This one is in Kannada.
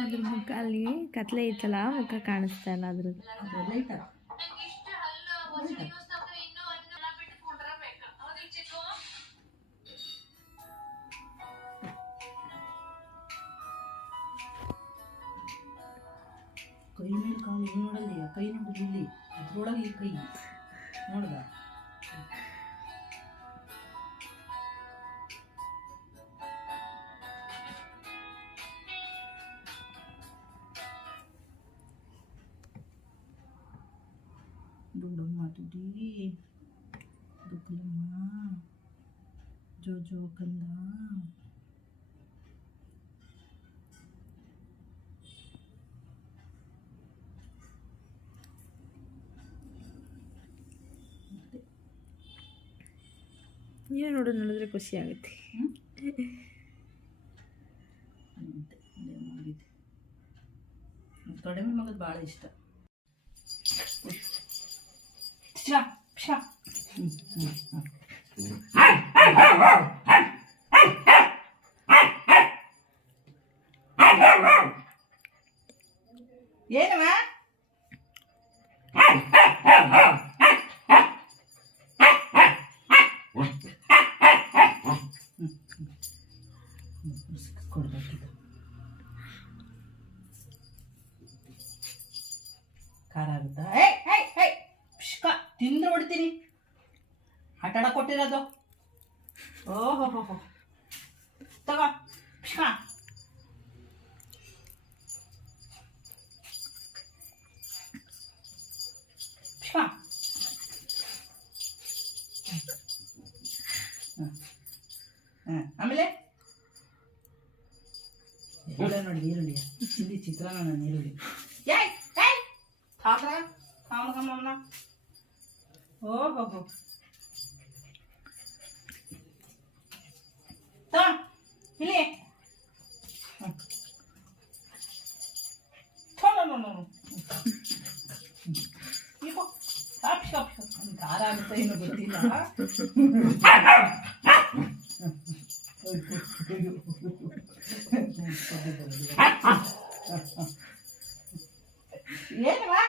ಅದ್ರ ಮುಖ ಅಲ್ಲಿ ಕತ್ಲೆ ಐತಲ್ಲ ಮುಖ ಕಾಣಿಸ್ತಾ ಇಲ್ಲ ಅದ್ರದ್ದು. ಕೈ ಮೇಲೆ ಕಾಲು ಇಲ್ಲಿ ನೋಡಲ್ಲ, ಕೈ ನೋಡಿದ್ರೆ ಇಲ್ಲಿ ಇದ್ರೊಳಗೆ ಈ ಕೈ ನೋಡ್ದ. ಬುಡ್ಡಮ್ಮ ತುಡಿ ದುಗ್ಲಮ್ಮ ಜೋ ಕಂದ ನೀನು ನೋಡಿದ್ರೆ ಖುಷಿ ಆಗುತ್ತೆ. ಕಡಿಮೆ ಮಗದು ಭಾಳ ಇಷ್ಟ. ಏನವ ಕೊಡ್ಬೇಕಿದ್ದು ಖಾರ ಆಗುತ್ತಾ? ತಿಂದ್ರೆ ಹೊಡಿತೀನಿ. ಆಟ ಆಡಕ್ಕೆ ಕೊಟ್ಟಿರೋದು. ಓಹೋ ತಗೋ ಆಮೇಲೆ ಎಲ್ಲ ನೋಡಿ ಈರುಳ್ಳಿ ಚಿಲ್ಲಿ ಚಿತ್ರಾನ್ನ ಈರುಳ್ಳಿ ಕಾಮನ. ಓಹೋ ಇಲ್ಲಿ ಖಾರ ಆಗುತ್ತೆ ಏನು ಗೊತ್ತಿಲ್ಲ.